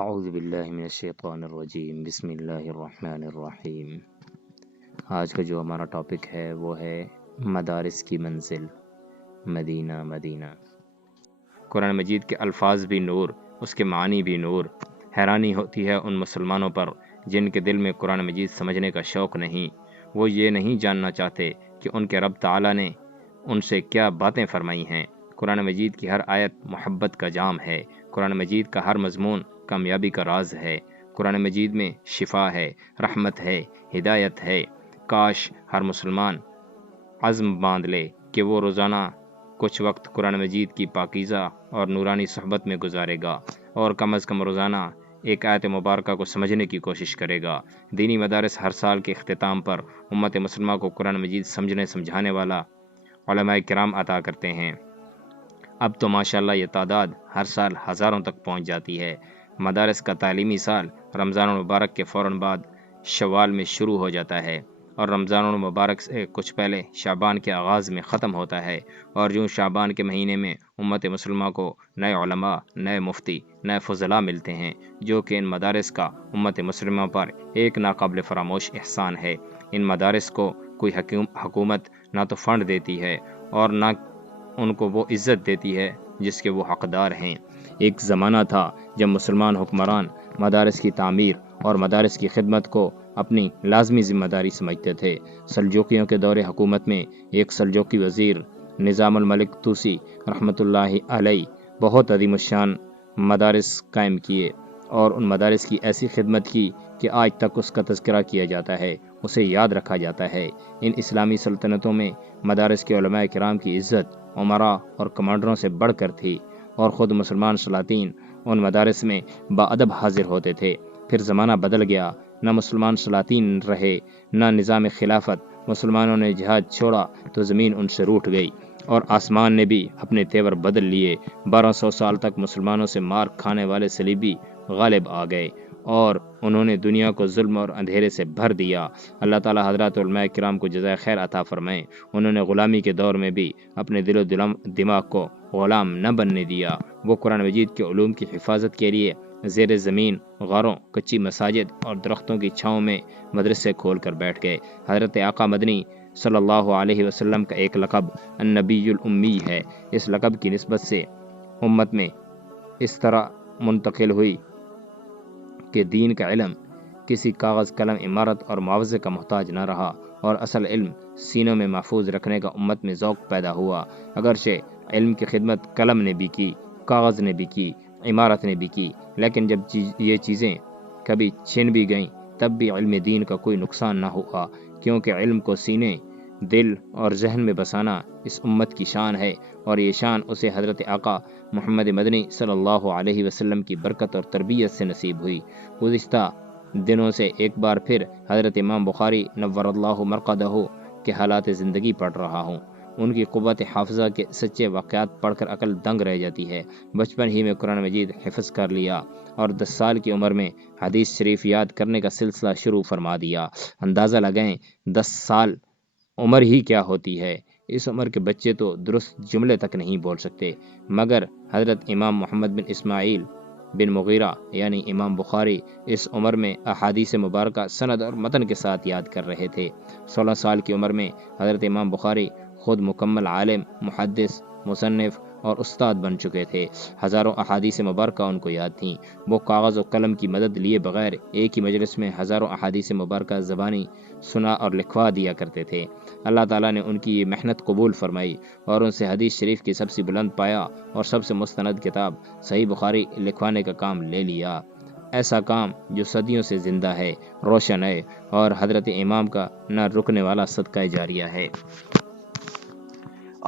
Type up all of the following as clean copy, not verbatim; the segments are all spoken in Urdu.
اعوذ باللہ من الشیطان الرجیم، بسم اللہ الرحمن الرحیم۔ آج کا جو ہمارا ٹاپک ہے وہ ہے مدارس کی منزل، مدینہ مدینہ۔ قرآن مجید کے الفاظ بھی نور، اس کے معنی بھی نور۔ حیرانی ہوتی ہے ان مسلمانوں پر جن کے دل میں قرآن مجید سمجھنے کا شوق نہیں۔ وہ یہ نہیں جاننا چاہتے کہ ان کے رب تعالیٰ نے ان سے کیا باتیں فرمائی ہیں۔ قرآن مجید کی ہر آیت محبت کا جام ہے۔ قرآن مجید کا ہر مضمون کامیابی کا راز ہے۔ قرآن مجید میں شفا ہے، رحمت ہے، ہدایت ہے۔ کاش ہر مسلمان عزم باندھ لے کہ وہ روزانہ کچھ وقت قرآن مجید کی پاکیزہ اور نورانی صحبت میں گزارے گا، اور کم از کم روزانہ ایک آیت مبارکہ کو سمجھنے کی کوشش کرے گا۔ دینی مدارس ہر سال کے اختتام پر امت مسلمہ کو قرآن مجید سمجھانے والا علماء کرام عطا کرتے ہیں۔ اب تو ماشاءاللہ یہ تعداد ہر سال ہزاروں تک پہنچ جاتی ہے۔ مدارس کا تعلیمی سال رمضان المبارک کے فوراً بعد شوال میں شروع ہو جاتا ہے، اور رمضان المبارک سے کچھ پہلے شعبان کے آغاز میں ختم ہوتا ہے، اور یوں شعبان کے مہینے میں امت مسلمہ کو نئے علماء، نئے مفتی، نئے فضلاء ملتے ہیں، جو کہ ان مدارس کا امت مسلمہ پر ایک ناقابل فراموش احسان ہے۔ ان مدارس کو کوئی حکومت نہ تو فنڈ دیتی ہے اور نہ ان کو وہ عزت دیتی ہے جس کے وہ حقدار ہیں۔ ایک زمانہ تھا جب مسلمان حکمران مدارس کی تعمیر اور مدارس کی خدمت کو اپنی لازمی ذمہ داری سمجھتے تھے۔ سلجوقیوں کے دور حکومت میں ایک سلجوقی وزیر نظام الملک طوسی رحمۃ اللہ علیہ بہت عظیم الشان مدارس قائم کیے، اور ان مدارس کی ایسی خدمت کی کہ آج تک اس کا تذکرہ کیا جاتا ہے، اسے یاد رکھا جاتا ہے۔ ان اسلامی سلطنتوں میں مدارس کے علماء کرام کی عزت عمراء اور کمانڈروں سے بڑھ کر تھی، اور خود مسلمان سلاطین ان مدارس میں باادب حاضر ہوتے تھے۔ پھر زمانہ بدل گیا، نہ مسلمان سلاطین رہے نہ نظام خلافت۔ مسلمانوں نے جہاد چھوڑا تو زمین ان سے روٹھ گئی، اور آسمان نے بھی اپنے تیور بدل لیے۔ 1200 سال تک مسلمانوں سے مار کھانے والے صلیبی غالب آ گئے، اور انہوں نے دنیا کو ظلم اور اندھیرے سے بھر دیا۔ اللہ تعالی حضرات علماء کرام کو جزائے خیر عطا فرمائے۔ انہوں نے غلامی کے دور میں بھی اپنے دل و دماغ کو غلام نہ بننے دیا۔ وہ قرآن مجید کے علوم کی حفاظت کے لیے زیر زمین غاروں، کچی مساجد اور درختوں کی چھاؤں میں مدرسے کھول کر بیٹھ گئے۔ حضرت آقا مدنی صلی اللہ علیہ وسلم کا ایک لقب النبی الامی ہے۔ اس لقب کی نسبت سے امت میں اس طرح منتقل ہوئی کہ دین کا علم کسی کاغذ قلم عمارت اور معاوضے کا محتاج نہ رہا، اور اصل علم سینوں میں محفوظ رکھنے کا امت میں ذوق پیدا ہوا۔ اگرچہ علم کی خدمت قلم نے بھی کی، کاغذ نے بھی کی، عمارت نے بھی کی، لیکن جب یہ چیزیں کبھی چھن بھی گئیں تب بھی علم دین کا کوئی نقصان نہ ہوا، کیونکہ علم کو سینے، دل اور ذہن میں بسانا اس امت کی شان ہے، اور یہ شان اسے حضرت آقا محمد مدنی صلی اللہ علیہ وسلم کی برکت اور تربیت سے نصیب ہوئی۔ گزشتہ دنوں سے ایک بار پھر حضرت امام بخاری نور اللہ مرقدہ کے حالات زندگی پڑھ رہا ہوں۔ ان کی قوت حافظہ کے سچے واقعات پڑھ کر عقل دنگ رہ جاتی ہے۔ بچپن ہی میں قرآن مجید حفظ کر لیا، اور 10 سال کی عمر میں حدیث شریف یاد کرنے کا سلسلہ شروع فرما دیا۔ اندازہ لگائیں 10 سال عمر ہی کیا ہوتی ہے۔ اس عمر کے بچے تو درست جملے تک نہیں بول سکتے، مگر حضرت امام محمد بن اسماعیل بن مغیرہ یعنی امام بخاری اس عمر میں احادیث مبارکہ سند اور متن کے ساتھ یاد کر رہے تھے۔ 16 سال کی عمر میں حضرت امام بخاری خود مکمل عالم، محدث، مصنف اور استاد بن چکے تھے۔ ہزاروں احادیث مبارکہ ان کو یاد تھیں۔ وہ کاغذ و قلم کی مدد لیے بغیر ایک ہی مجلس میں ہزاروں احادیث مبارکہ زبانی سنا اور لکھوا دیا کرتے تھے۔ اللہ تعالیٰ نے ان کی یہ محنت قبول فرمائی، اور ان سے حدیث شریف کی سب سے بلند پایا اور سب سے مستند کتاب صحیح بخاری لکھوانے کا کام لے لیا۔ ایسا کام جو صدیوں سے زندہ ہے، روشن ہے، اور حضرت امام کا نہ رکنے والا صدقہ جاریہ ہے۔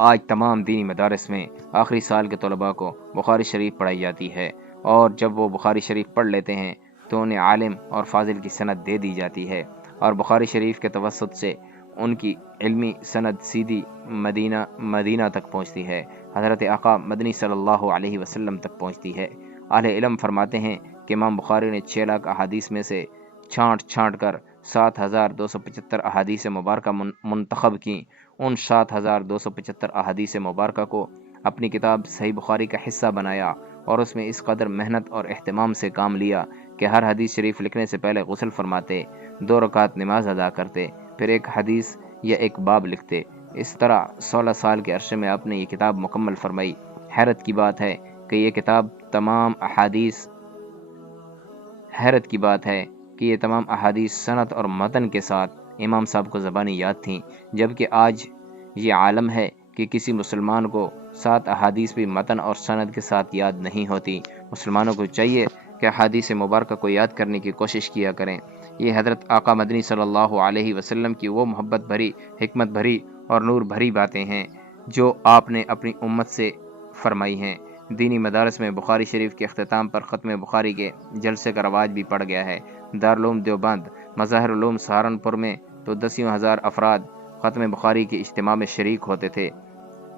آج تمام دینی مدارس میں آخری سال کے طلباء کو بخاری شریف پڑھائی جاتی ہے، اور جب وہ بخاری شریف پڑھ لیتے ہیں تو انہیں عالم اور فاضل کی سند دے دی جاتی ہے، اور بخاری شریف کے توسط سے ان کی علمی سند سیدھی مدینہ تک پہنچتی ہے، حضرت آقا مدنی صلی اللہ علیہ وسلم تک پہنچتی ہے۔ اہل علم فرماتے ہیں کہ امام بخاری نے 6 لاکھ احادیث میں سے چھانٹ کر 7275 احادیث مبارکہ منتخب کی۔ ان 7275 احادیث مبارکہ کو اپنی کتاب صحیح بخاری کا حصہ بنایا، اور اس میں اس قدر محنت اور اہتمام سے کام لیا کہ ہر حدیث شریف لکھنے سے پہلے غسل فرماتے، 2 رکعت نماز ادا کرتے، پھر ایک حدیث یا ایک باب لکھتے۔ اس طرح 16 سال کے عرصے میں آپ نے یہ کتاب مکمل فرمائی۔ حیرت کی بات ہے کہ یہ تمام احادیث سند اور متن کے ساتھ امام صاحب کو زبانی یاد تھیں، جبکہ آج یہ عالم ہے کہ کسی مسلمان کو 7 احادیث بھی متن اور سند کے ساتھ یاد نہیں ہوتی۔ مسلمانوں کو چاہیے کہ احادیث مبارکہ کو یاد کرنے کی کوشش کیا کریں۔ یہ حضرت آقا مدنی صلی اللہ علیہ وسلم کی وہ محبت بھری، حکمت بھری اور نور بھری باتیں ہیں جو آپ نے اپنی امت سے فرمائی ہیں۔ دینی مدارس میں بخاری شریف کے اختتام پر ختم بخاری کے جلسے کا رواج بھی پڑ گیا ہے۔ دارالعلوم دیوبند، مظاہر علوم سہارنپور میں تو 10,000 افراد ختم بخاری کے اجتماع میں شریک ہوتے تھے۔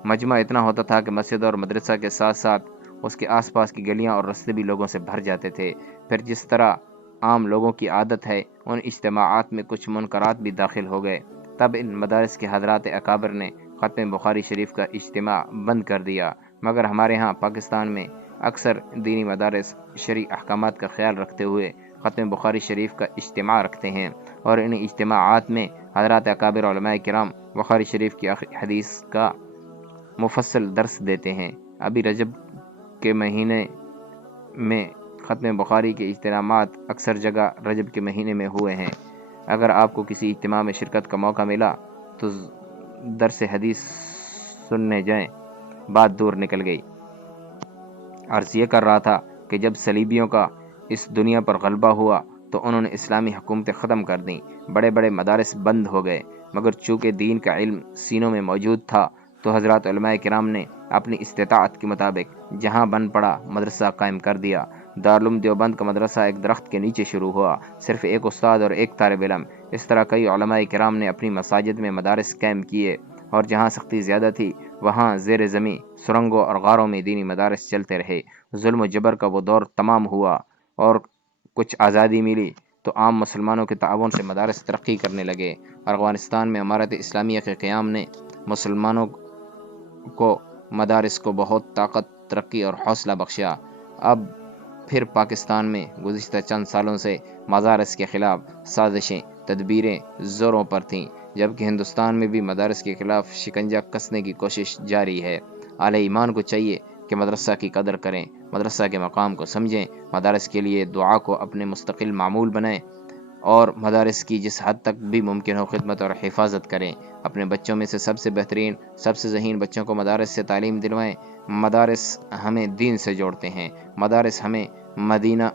مجمع اتنا ہوتا تھا کہ مسجد اور مدرسہ کے ساتھ ساتھ اس کے آس پاس کی گلیاں اور رستے بھی لوگوں سے بھر جاتے تھے۔ پھر جس طرح عام لوگوں کی عادت ہے، ان اجتماعات میں کچھ منکرات بھی داخل ہو گئے۔ تب ان مدارس کے حضرات اکابر نے ختم بخاری شریف کا اجتماع بند کر دیا، مگر ہمارے ہاں پاکستان میں اکثر دینی مدارس شرعی احکامات کا خیال رکھتے ہوئے ختم بخاری شریف کا اجتماع رکھتے ہیں، اور ان اجتماعات میں حضرات اکابر علماء کرام بخاری شریف کی حدیث کا مفصل درس دیتے ہیں۔ ابھی رجب کے مہینے میں ختم بخاری کے اجتماعات اکثر جگہ رجب کے مہینے میں ہوئے ہیں۔ اگر آپ کو کسی اجتماع میں شرکت کا موقع ملا تو درس حدیث سننے جائیں۔ بات دور نکل گئی۔ عرض یہ کر رہا تھا کہ جب صلیبیوں کا اس دنیا پر غلبہ ہوا تو انہوں نے اسلامی حکومتیں ختم کر دیں، بڑے بڑے مدارس بند ہو گئے، مگر چونکہ دین کا علم سینوں میں موجود تھا تو حضرات علماء کرام نے اپنی استطاعت کے مطابق جہاں بن پڑا مدرسہ قائم کر دیا۔ دارالعلوم دیوبند کا مدرسہ ایک درخت کے نیچے شروع ہوا، صرف ایک استاد اور ایک طالب علم۔ اس طرح کئی علماء کرام نے اپنی مساجد میں مدارس قائم کیے، اور جہاں سختی زیادہ تھی وہاں زیر زمین سرنگوں اور غاروں میں دینی مدارس چلتے رہے۔ ظلم و جبر کا وہ دور تمام ہوا اور کچھ آزادی ملی تو عام مسلمانوں کے تعاون سے مدارس ترقی کرنے لگے۔ افغانستان میں امارت اسلامیہ کے قیام نے مسلمانوں کو مدارس کو بہت طاقت، ترقی اور حوصلہ بخشا۔ اب پھر پاکستان میں گزشتہ چند سالوں سے مدارس کے خلاف سازشیں، تدبیریں زوروں پر تھیں، جبکہ ہندوستان میں بھی مدارس کے خلاف شکنجہ کسنے کی کوشش جاری ہے۔ اہل ایمان کو چاہیے کہ مدرسہ کی قدر کریں، مدرسہ کے مقام کو سمجھیں، مدارس کے لیے دعا کو اپنے مستقل معمول بنائیں، اور مدارس کی جس حد تک بھی ممکن ہو خدمت اور حفاظت کریں۔ اپنے بچوں میں سے سب سے بہترین، سب سے ذہین بچوں کو مدارس سے تعلیم دلوائیں۔ مدارس ہمیں دین سے جوڑتے ہیں، مدارس ہمیں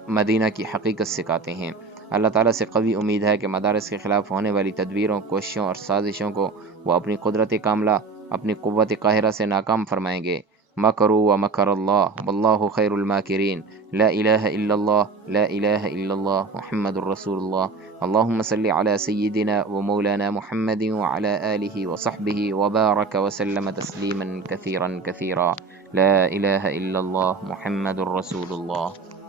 مدینہ کی حقیقت سکھاتے ہیں۔ اللہ تعالیٰ سے قوی امید ہے کہ مدارس کے خلاف ہونے والی تدبیروں، کوششوں اور سازشوں کو وہ اپنی قدرت کاملہ، اپنی قوت قاہرہ سے ناکام فرمائیں گے۔ مکروا ومکر اللہ واللہ خیر الماکرین۔ لا الہ الا اللہ، لا الہ الا اللہ، محمد الرسول اللہ۔ اللہم صلی علی سیدنا ومولانا محمد وعلی آلہ وصحبہ وبارک وسلم تسلیما کثیرا کثیرا۔ لا الہ الا اللہ، محمد الرسول اللہ۔